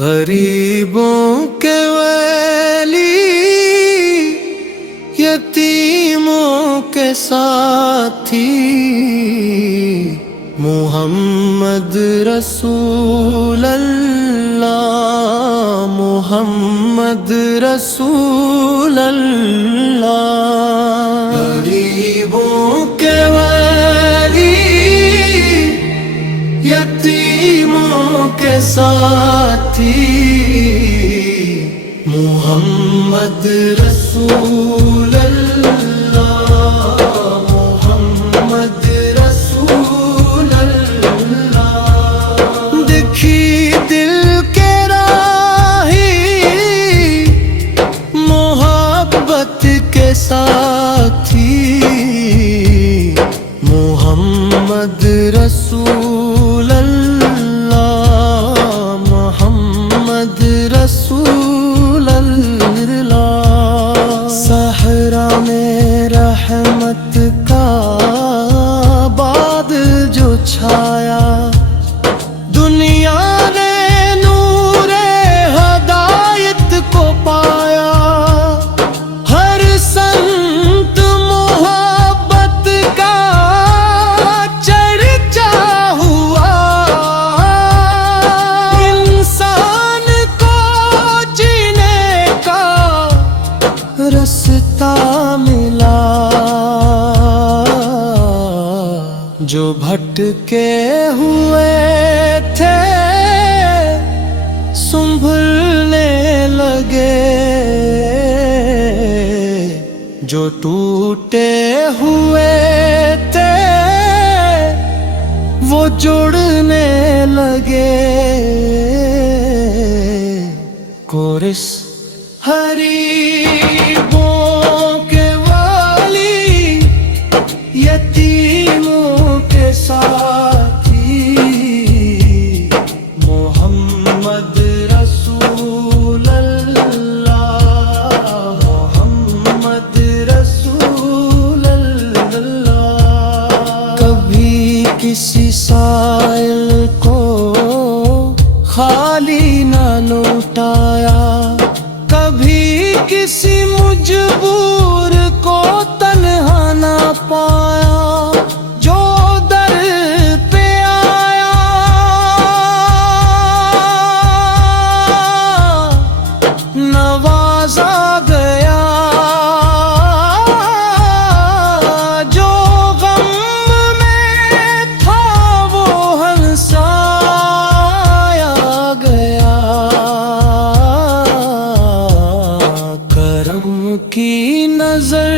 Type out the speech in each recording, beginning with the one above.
غریبوں کے ویلی، یتیموں کے ساتھی، محمد رسول اللہ، محمد رسول اللہ۔ غریبوں کے ویلی، یتیموں کے ساتھی، محمد رسول اللہ، محمد رسول اللہ۔ دکھی دل کے راہی، محبت کے ساتھی، محمد رسول اللہ، محمد رسول اللہ۔ صحرا میں رحمت کا باد جو چھایا، دنیا نے نور ہدایت کو پایا۔ ہر سنت محبت کا چرچا ہوا، انسان کو جینے کا رستہ ملا۔ جو بھٹکے ہوئے تھے سنبھلنے لگے، جو ٹوٹے ہوئے تھے وہ جڑنے لگے۔ کورس غریبوں کے والی، یتیموں کے ساتھی، محمد رسول اللہ، محمد رسول اللہ۔ کبھی کسی سائل کو خالی نہ لوٹایا، کبھی کسی مجبور کو تنہا نہ پایا۔ جو در پہ آیا نوازا گیا، جو غم میں تھا وہ ہنسایا گیا۔ کرم کی نظر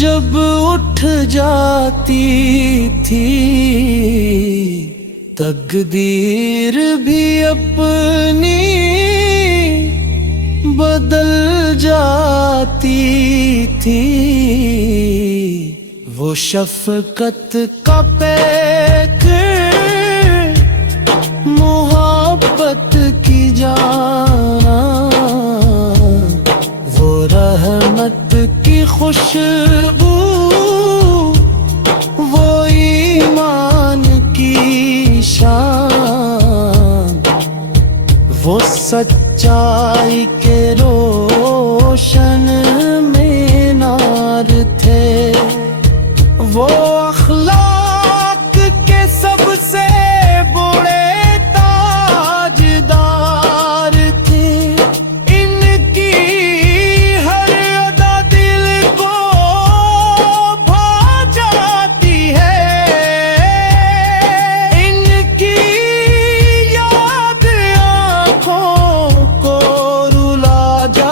جب اٹھ جاتی تھی، تقدیر بھی اپنی بدل جاتی تھی۔ وہ شفقت کا پیک، محبت کی جانا، وہ رحمت کی خوشبو، وہ ایمان کی شان، وہ سچائی کے روشن مینار تھے۔ وہ اخلاق کے سب سے بڑے تاجدار تھے۔ ان کی ہر ادا دل کو بھا جاتی ہے، ان کی یاد آنکھوں کو رلا جاتی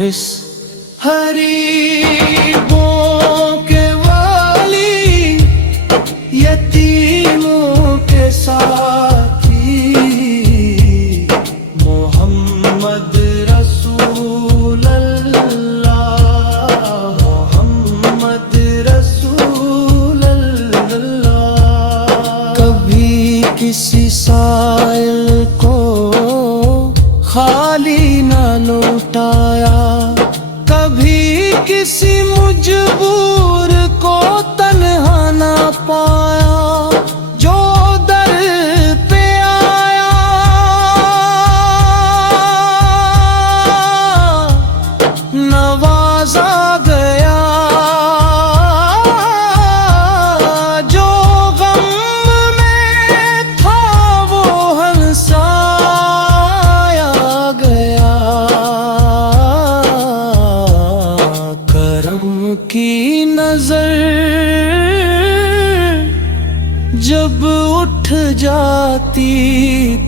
اور اس غریبوں کے والی، یتیموں کے ساتھی، محمد رسول اللہ، محمد رسول اللہ۔ کبھی کسی سائل کو خالی نہ لوٹایا، کبھی کسی مجبور کو تنہا نہ پایا، جو در پہ آیا نوازا گیا، جو غم میں تھا وہ ہنسایا گیا۔ کرم کی نظر جب اٹھ جاتی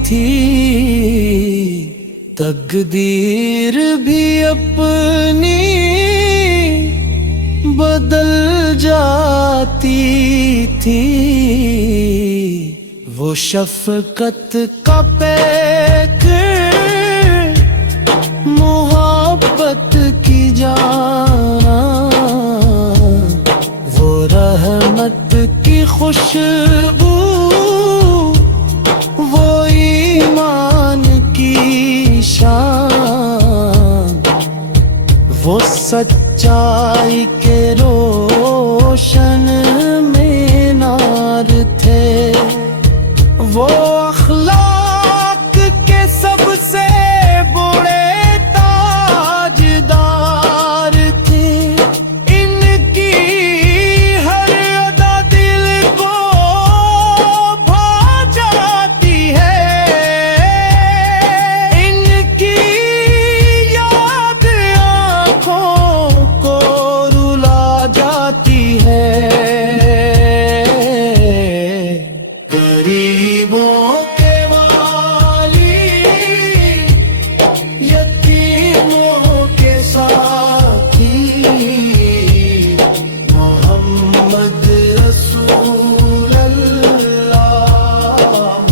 تھی، تقدیر بھی اپنی بدل جاتی تھی۔ وہ شفقت کا پیک، محبت کی جان، وہ رحمت کی خوشبو، وہ ایمان کی شان، وہ سچائی کے روشن مینار تھے، وہ اخلاق کے سب سے بڑے تاجدار تھے۔ ان کی ہر ادا دل کو بھا جاتی ہے، ان کی یاد آنکھوں کو رلا جاتی ہے۔ غریبوں کے والی، یتیموں کے ساتھی، محمد رسول اللہ،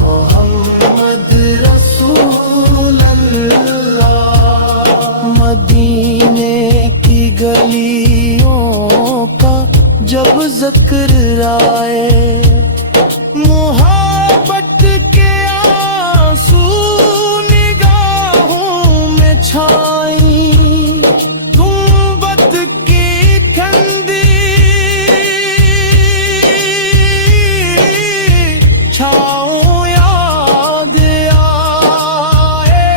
محمد رسول اللہ۔ مدینے کی گلیوں کا جب ذکر آئے، محبت کے آنسو نگاہوں میں چھائیں، گنبد کی ٹھنڈی چھاؤں یاد آئے،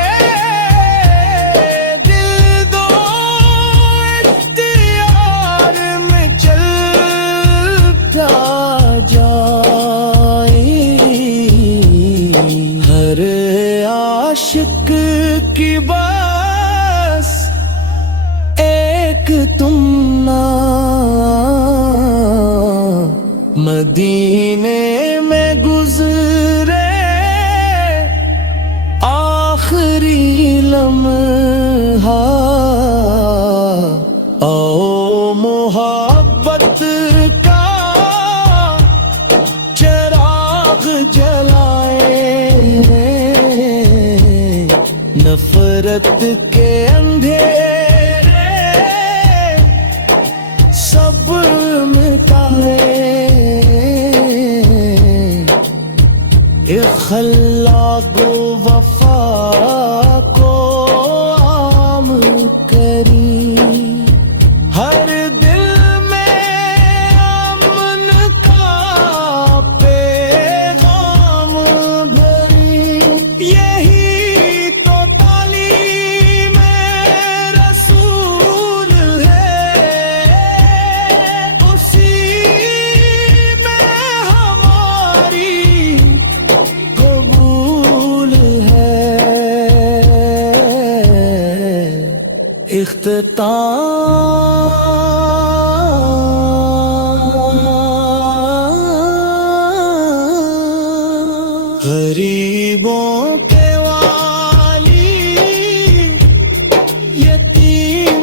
دل دو اختیار میں چلتا جائے۔ ہر عاشق کی بس ایک تمنا، مدینے میں گزرے آخری لمحہ، او محبت کا چراغ جلائے، نفرت کے اندھیرے سب مٹائے، اخلاق و وفا کو عام کری، ہر دل میں امن کا پیغام بھری، یہی تو تعلیم رسول ہے، اسی میں ہماری قبول ہے۔ اختتام، غریبوں کے والی، یتیم